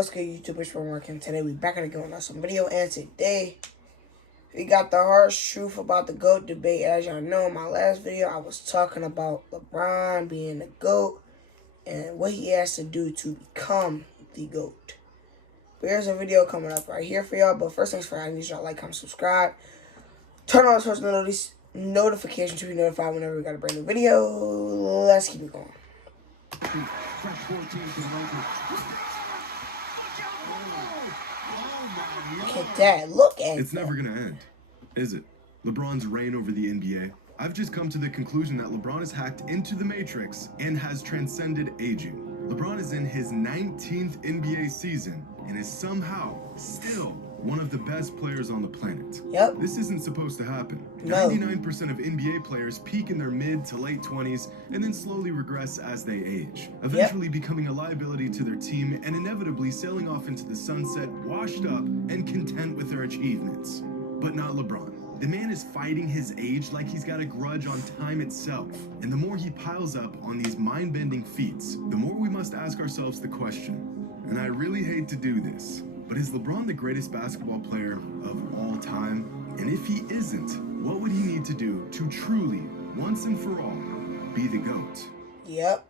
What's good, YouTube? It's working. Today we back again with some video, and today we got the harsh truth about the GOAT debate. As y'all know, in my last video, I was talking about LeBron being the GOAT and what he has to do to become the GOAT. But here's a video coming up right here for y'all. But first things first, I need y'all to like, comment, subscribe, turn on the post notification to be notified whenever we got a brand new video. Let's keep it going. Look at that. Look at It's never going to end, is it? LeBron's reign over the NBA. I've just come to the conclusion that LeBron has hacked into the Matrix and has transcended aging. LeBron is in his 19th NBA season and is somehow still one of the best players on the planet. Yep. This isn't supposed to happen. No. 99% of NBA players peak in their mid to late 20s and then slowly regress as they age, eventually becoming a liability to their team and inevitably sailing off into the sunset, washed up and content with their achievements. But not LeBron. The man is fighting his age like he's got a grudge on time itself. And the more he piles up on these mind-bending feats, the more we must ask ourselves the question, and I really hate to do this, but is LeBron the greatest basketball player of all time? And if he isn't, what would he need to do to truly, once and for all, be the GOAT? Yep.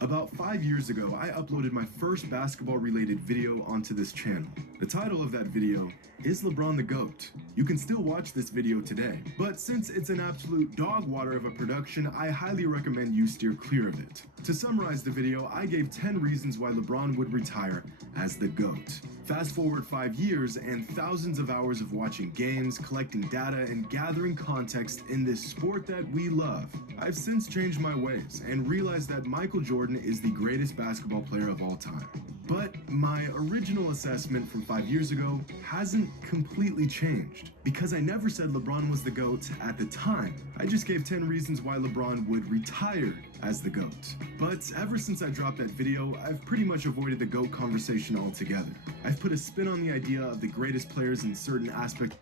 About 5 years ago, I uploaded my first basketball-related video onto this channel. The title of that video, Is LeBron the GOAT? You can still watch this video today, but since it's an absolute dog water of a production, I highly recommend you steer clear of it. To summarize the video, I gave 10 reasons why LeBron would retire as the GOAT. Fast forward 5 years and thousands of hours of watching games, collecting data, and gathering context in this sport that we love. I've since changed my ways and realized that Michael Jordan is the greatest basketball player of all time. But my original assessment from 5 years ago hasn't completely changed, because I never said LeBron was the GOAT at the time. I just gave 10 reasons why LeBron would retire as the GOAT. But ever since I dropped that video, I've pretty much avoided the GOAT conversation altogether. I've put a spin on the idea of the greatest players in certain aspects.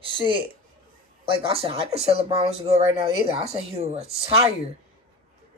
See, like I said, I didn't say LeBron was the GOAT right now either. I said he would retire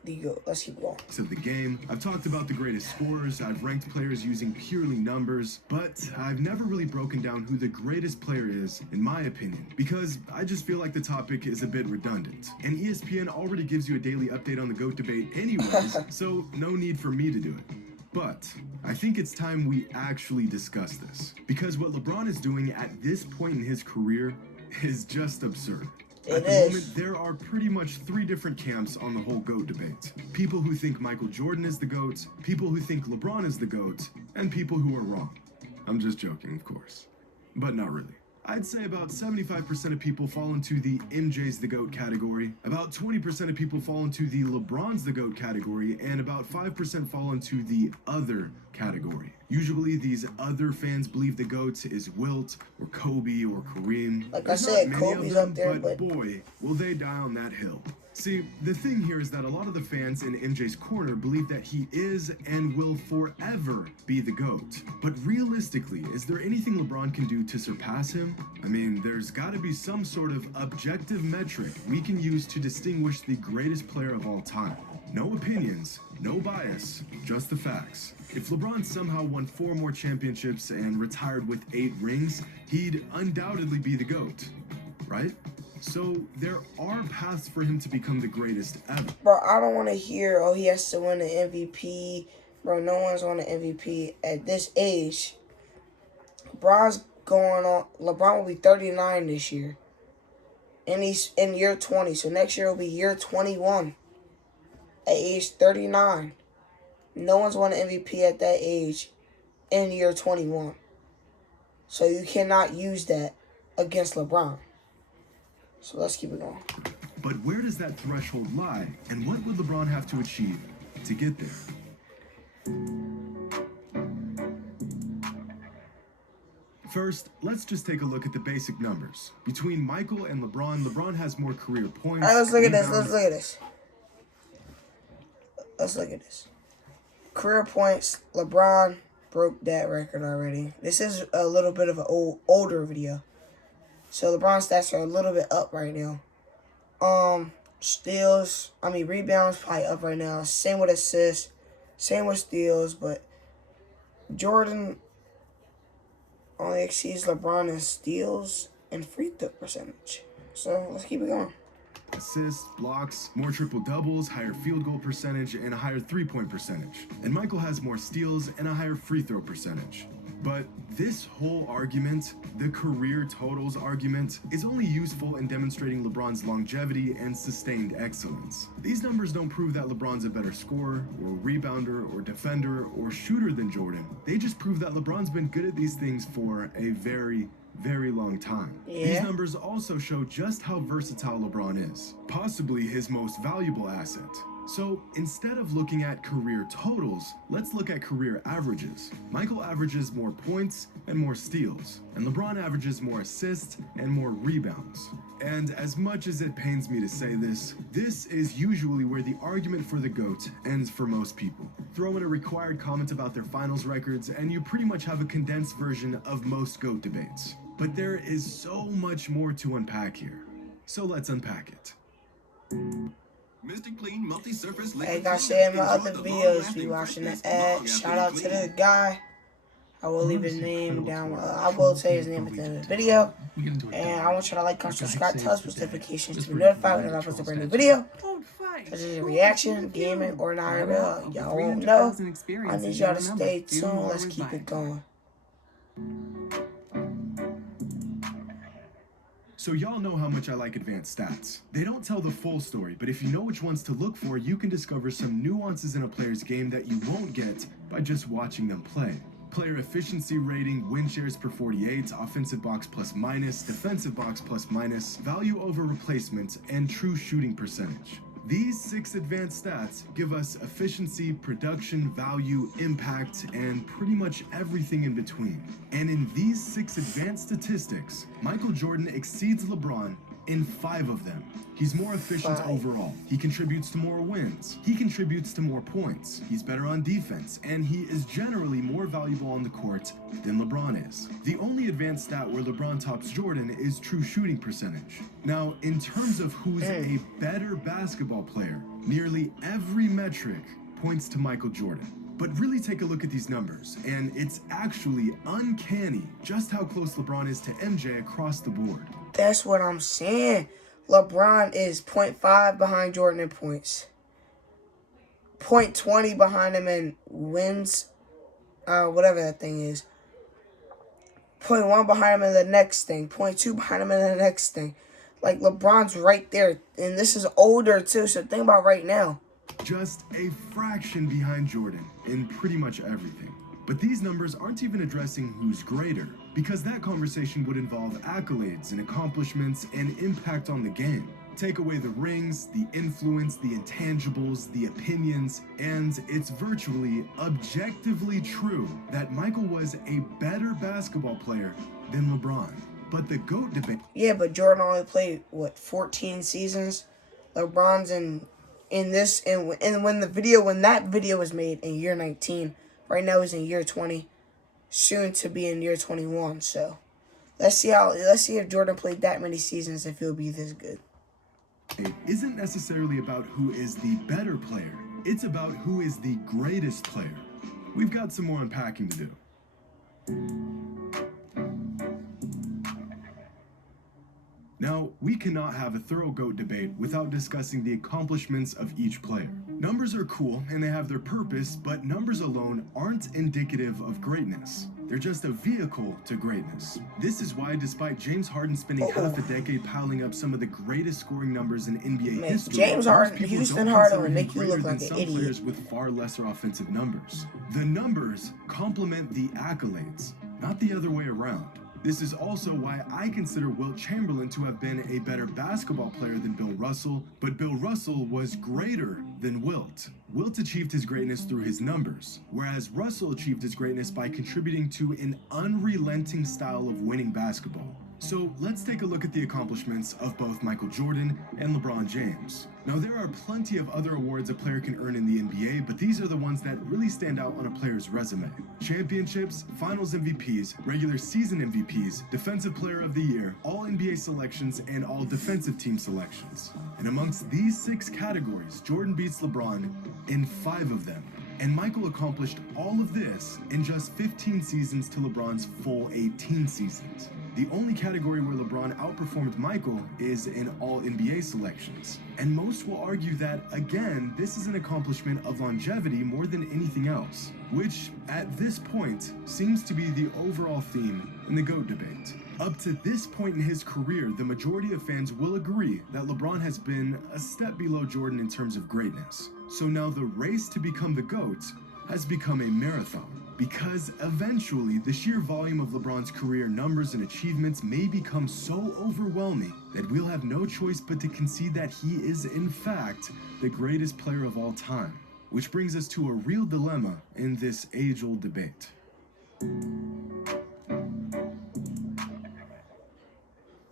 the GOAT. Let's keep going. Of the game. I've talked about the greatest scorers, I've ranked players using purely numbers, but I've never really broken down who the greatest player is, in my opinion, because I just feel like the topic is a bit redundant. And ESPN already gives you a daily update on the GOAT debate anyways, so no need for me to do it. But I think it's time we actually discuss this, because what LeBron is doing at this point in his career is just absurd. At the moment, there are pretty much 3 different camps on the whole GOAT debate. People who think Michael Jordan is the GOAT, people who think LeBron is the GOAT, and people who are wrong. I'm just joking, of course. But not really. I'd say about 75% of people fall into the MJ's the GOAT category, about 20% of people fall into the LeBron's the GOAT category, and about 5% fall into the other category. Usually these other fans believe the GOAT is Wilt or Kobe or Kareem. Like I said, Kobe's up there, but boy, will they die on that hill. See, the thing here is that a lot of the fans in MJ's corner believe that he is and will forever be the GOAT. But realistically, is there anything LeBron can do to surpass him? I mean, there's gotta be some sort of objective metric we can use to distinguish the greatest player of all time. No opinions, no bias, just the facts. If LeBron somehow won 4 more championships and retired with 8 rings, he'd undoubtedly be the GOAT, right? So there are paths for him to become the greatest ever. Bro, I don't want to hear, oh, he has to win the MVP. Bro, no one's won the MVP at this age. LeBron will be 39 this year. And he's in year 20. So next year will be year 21. At age 39. No one's won an MVP at that age in year 21. So you cannot use that against LeBron. So let's keep it going. But where does that threshold lie? And what would LeBron have to achieve to get there? First, let's just take a look at the basic numbers. Between Michael and LeBron, LeBron has more career points. All right, let's look at this. Let's look at this. Career points, LeBron broke that record already. This is a little bit of an older video. So LeBron's stats are a little bit up right now. Rebounds probably up right now. Same with assists, same with steals, but Jordan only exceeds LeBron in steals and free throw percentage. So let's keep it going. Assists, blocks, more triple doubles, higher field goal percentage, and a higher 3-point percentage. And Michael has more steals and a higher free throw percentage. But this whole argument, the career totals argument, is only useful in demonstrating LeBron's longevity and sustained excellence. These numbers don't prove that LeBron's a better scorer, or rebounder, or defender, or shooter than Jordan. They just prove that LeBron's been good at these things for a very long time. Yeah. These numbers also show just how versatile LeBron is, possibly his most valuable asset. So instead of looking at career totals, let's look at career averages. Michael averages more points and more steals, and LeBron averages more assists and more rebounds. And as much as it pains me to say this, this is usually where the argument for the GOAT ends for most people. Throw in a required comment about their finals records, and you pretty much have a condensed version of most GOAT debates. But there is so much more to unpack here. So let's unpack it. Mr. Clean multi-surface liquid. Like I said in my other videos, if you watching the ad, shout out to the guy. I will leave his name down. I will say his name at the end of the video. And I want you to like, comment, subscribe, tell us notifications to be notified when I post a brand new video. Such as a reaction, gaming, or not at all. Y'all won't know. I need y'all to stay tuned. Let's keep it going. So y'all know how much I like advanced stats. They don't tell the full story, but if you know which ones to look for, you can discover some nuances in a player's game that you won't get by just watching them play. Player efficiency rating, win shares per 48, offensive box plus minus, defensive box plus minus, value over replacement, and true shooting percentage. These 6 advanced stats give us efficiency, production, value, impact, and pretty much everything in between. And in these 6 advanced statistics, Michael Jordan exceeds LeBron in 5 of them. He's more efficient overall. He contributes to more wins. He contributes to more points. He's better on defense, and he is generally more valuable on the court than LeBron is. The only advanced stat where LeBron tops Jordan is true shooting percentage. Now, in terms of who's a better basketball player, nearly every metric points to Michael Jordan. But really take a look at these numbers, and it's actually uncanny just how close LeBron is to MJ across the board. That's what I'm saying. LeBron is 0.5 behind Jordan in points. 0.20 behind him in wins. Whatever that thing is. 0.1 behind him in the next thing. 0.2 behind him in the next thing. Like, LeBron's right there. And this is older, too. So think about right now. Just a fraction behind Jordan in pretty much everything. But these numbers aren't even addressing who's greater, because that conversation would involve accolades and accomplishments and impact on the game. Take away the rings, the influence, the intangibles, the opinions, and it's virtually objectively true that Michael was a better basketball player than LeBron. But the GOAT debate... Yeah, but Jordan only played, 14 seasons? LeBron's in this, and when that video was made in year 19, right now he's in year 20, soon to be in year 21. So let's see if Jordan played that many seasons, if he'll be this good. It isn't necessarily about who is the better player. It's about who is the greatest player. We've got some more unpacking to do. Now, we cannot have a thorough GOAT debate without discussing the accomplishments of each player. Numbers are cool and they have their purpose, but numbers alone aren't indicative of greatness. They're just a vehicle to greatness. This is why, despite James Harden spending half a decade piling up some of the greatest scoring numbers in NBA history, James Harden, Houston Harden would make you look like an idiot. Players with far lesser offensive numbers. The numbers complement the accolades, not the other way around. This is also why I consider Wilt Chamberlain to have been a better basketball player than Bill Russell, but Bill Russell was greater than Wilt. Wilt achieved his greatness through his numbers, whereas Russell achieved his greatness by contributing to an unrelenting style of winning basketball. So let's take a look at the accomplishments of both Michael Jordan and LeBron James. Now, there are plenty of other awards a player can earn in the NBA, but these are the ones that really stand out on a player's resume. Championships, Finals MVPs, regular season MVPs, Defensive Player of the Year, All NBA selections, and All Defensive Team selections. And amongst these 6 categories, Jordan beats LeBron in 5 of them. And Michael accomplished all of this in just 15 seasons to LeBron's full 18 seasons. The only category where LeBron outperformed Michael is in all NBA selections. And most will argue that, again, this is an accomplishment of longevity more than anything else, which, at this point, seems to be the overall theme in the GOAT debate. Up to this point in his career, the majority of fans will agree that LeBron has been a step below Jordan in terms of greatness. So now the race to become the GOAT has become a marathon, because eventually the sheer volume of LeBron's career numbers and achievements may become so overwhelming that we'll have no choice but to concede that he is in fact the greatest player of all time. Which brings us to a real dilemma in this age-old debate.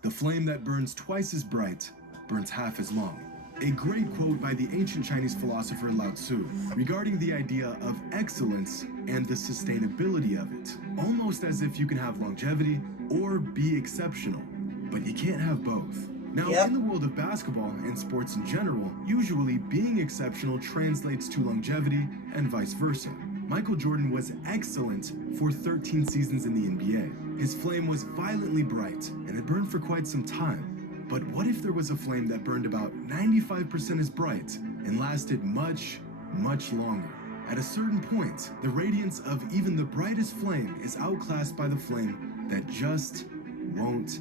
The flame that burns twice as bright burns half as long. A great quote by the ancient Chinese philosopher Lao Tzu regarding the idea of excellence and the sustainability of it. Almost as if you can have longevity or be exceptional, but you can't have both. Now, in the world of basketball and sports in general, usually being exceptional translates to longevity and vice versa. Michael Jordan was excellent for 13 seasons in the NBA. His flame was violently bright, and it burned for quite some time. But what if there was a flame that burned about 95% as bright and lasted much, much longer? At a certain point, the radiance of even the brightest flame is outclassed by the flame that just won't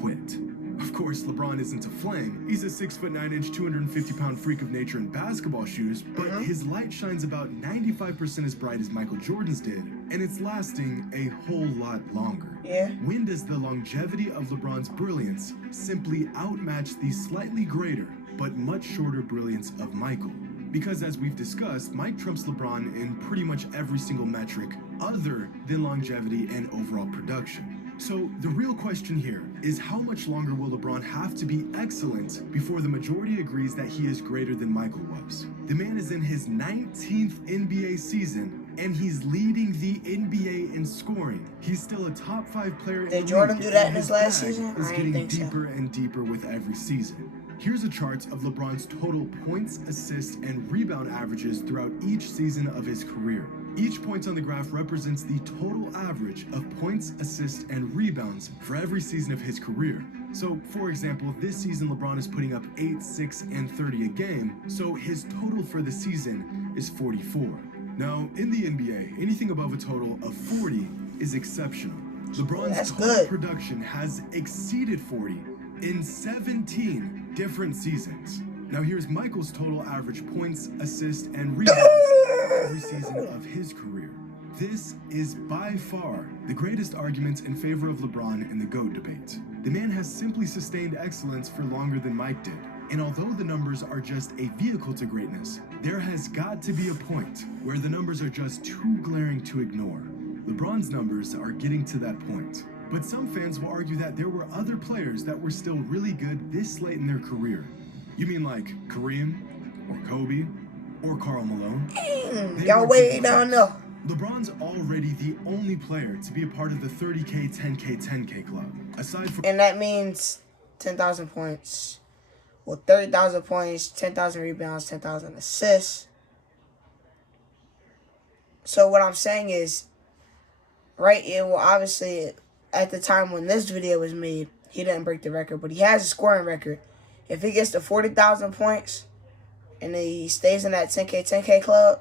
quit. Of course, LeBron isn't a flame. He's a 6'9", 250-pound freak of nature in basketball shoes, but his light shines about 95% as bright as Michael Jordan's did, and it's lasting a whole lot longer. When does the longevity of LeBron's brilliance simply outmatch the slightly greater but much shorter brilliance of Michael? Because as we've discussed, Mike trumps LeBron in pretty much every single metric other than longevity and overall production. So the real question here is, how much longer will LeBron have to be excellent before the majority agrees that he is greater than Michael was? The man is in his 19th NBA season, and he's leading the NBA in scoring. He's still a top 5 player. Did Jordan do that in his last season? Is I getting didn't think deeper so. and deeper with every season. Here's a chart of LeBron's total points, assists, and rebound averages throughout each season of his career. Each point on the graph represents the total average of points, assists, and rebounds for every season of his career. So, for example, this season LeBron is putting up 8, 6, and 30 a game, so his total for the season is 44. Now, in the NBA, anything above a total of 40 is exceptional. LeBron's total production has exceeded 40 in 17 different seasons. Now here's Michael's total average points, assists, and rebounds every season of his career. This is by far the greatest argument in favor of LeBron in the GOAT debate. The man has simply sustained excellence for longer than Mike did. And although the numbers are just a vehicle to greatness, there has got to be a point where the numbers are just too glaring to ignore. LeBron's numbers are getting to that point. But some fans will argue that there were other players that were still really good this late in their career. You mean like Kareem, or Kobe, or Karl Malone? Y'all wait down there. LeBron's already the only player to be a part of the 30K, 10K, 10K club. Aside from... And that means 10,000 points. Well, 30,000 points, 10,000 rebounds, 10,000 assists. So what I'm saying is, right, well, obviously, at the time when this video was made, he didn't break the record, but he has a scoring record. If he gets to 40,000 points and he stays in that 10K club,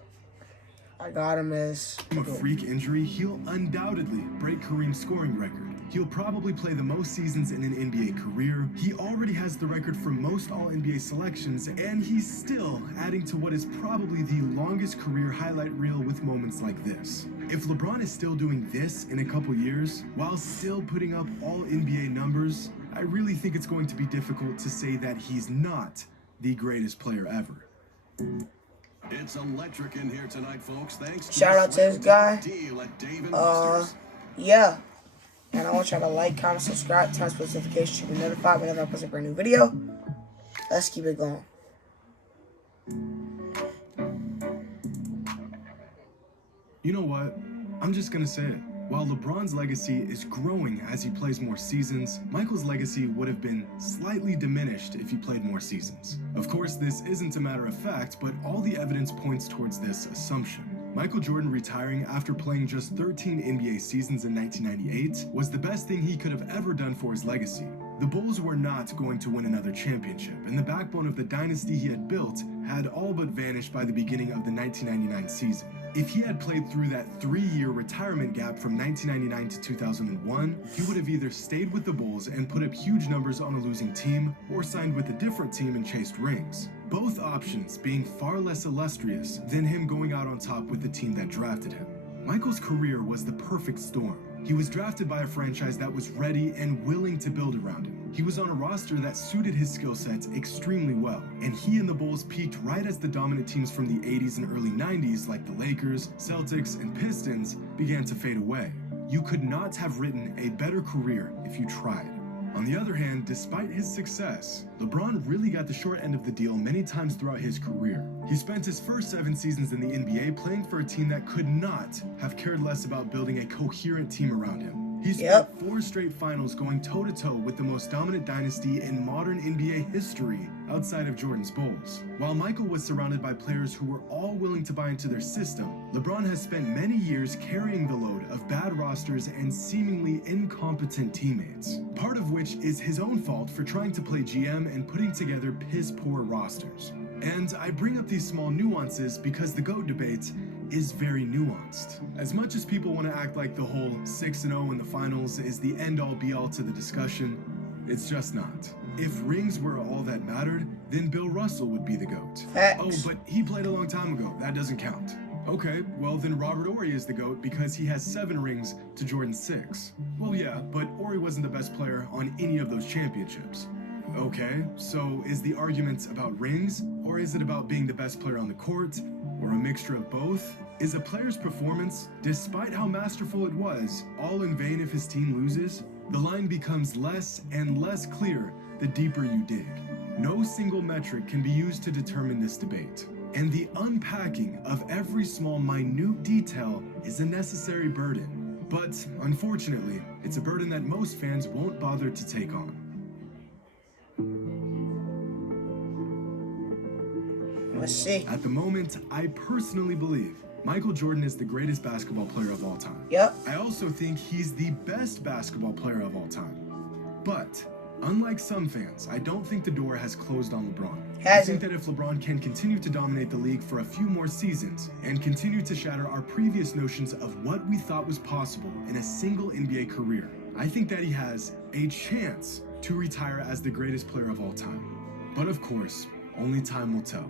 I got him as... From a freak injury, he'll undoubtedly break Kareem's scoring record. He'll probably play the most seasons in an NBA career. He already has the record for most All-NBA selections, and he's still adding to what is probably the longest career highlight reel with moments like this. If LeBron is still doing this in a couple years, while still putting up All-NBA numbers, I really think it's going to be difficult to say that he's not the greatest player ever. It's electric in here tonight, folks. Thanks to shout out to this guy. deal at Dave & Buster's. Yeah. And I want y'all to like, comment, subscribe, turn on notifications to be notified whenever I post a brand new video. Let's keep it going. You know what? I'm just gonna say it. While LeBron's legacy is growing as he plays more seasons, Michael's legacy would have been slightly diminished if he played more seasons. Of course, this isn't a matter of fact, but all the evidence points towards this assumption. Michael Jordan retiring after playing just 13 NBA seasons in 1998 was the best thing he could have ever done for his legacy. The Bulls were not going to win another championship, and the backbone of the dynasty he had built had all but vanished by the beginning of the 1999 season. If he had played through that 3-year retirement gap from 1999 to 2001, he would have either stayed with the Bulls and put up huge numbers on a losing team, or signed with a different team and chased rings. Both options being far less illustrious than him going out on top with the team that drafted him. Michael's career was the perfect storm. He was drafted by a franchise that was ready and willing to build around him. He was on a roster that suited his skill sets extremely well, and he and the Bulls peaked right as the dominant teams from the 80s and early 90s like the Lakers, Celtics, and Pistons began to fade away. You could not have written a better career if you tried. On the other hand, despite his success, LeBron really got the short end of the deal many times throughout his career. He spent his first 7 seasons in the NBA playing for a team that could not have cared less about building a coherent team around him. He spent 4 straight finals going toe-to-toe with the most dominant dynasty in modern NBA history outside of Jordan's Bulls. While Michael was surrounded by players who were all willing to buy into their system, LeBron has spent many years carrying the load of bad rosters and seemingly incompetent teammates, part of which is his own fault for trying to play GM and putting together piss-poor rosters. And I bring up these small nuances because the GOAT debate is very nuanced. As much as people want to act like the whole 6-0 in the finals is the end-all be-all to the discussion, it's just not. If rings were all that mattered, then Bill Russell would be the GOAT. Facts. Oh, but he played a long time ago. That doesn't count. Okay, well then Robert Horry is the GOAT because he has 7 rings to Jordan's 6. Well, yeah, but Horry wasn't the best player on any of those championships. Okay, so is the argument about rings, or is it about being the best player on the court, or a mixture of both? Is a player's performance, despite how masterful it was, all in vain if his team loses? The line becomes less and less clear the deeper you dig. No single metric can be used to determine this debate, and the unpacking of every small minute detail is a necessary burden. But unfortunately, it's a burden that most fans won't bother to take on. Let's see. At the moment, I personally believe Michael Jordan is the greatest basketball player of all time. Yep. I also think he's the best basketball player of all time. But, unlike some fans, I don't think the door has closed on LeBron. I think that if LeBron can continue to dominate the league for a few more seasons and continue to shatter our previous notions of what we thought was possible in a single NBA career, I think that he has a chance to retire as the greatest player of all time. But of course, only time will tell.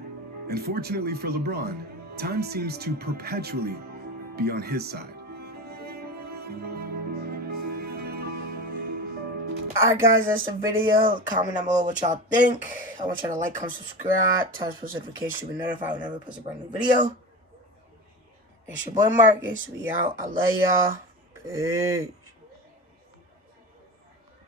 And fortunately for LeBron, time seems to perpetually be on his side. Alright guys, that's the video. Comment down below what y'all think. I want y'all to like, comment, subscribe, turn on post notifications to be notified whenever I post a brand new video. It's your boy Marcus. We out. I love y'all. Peace.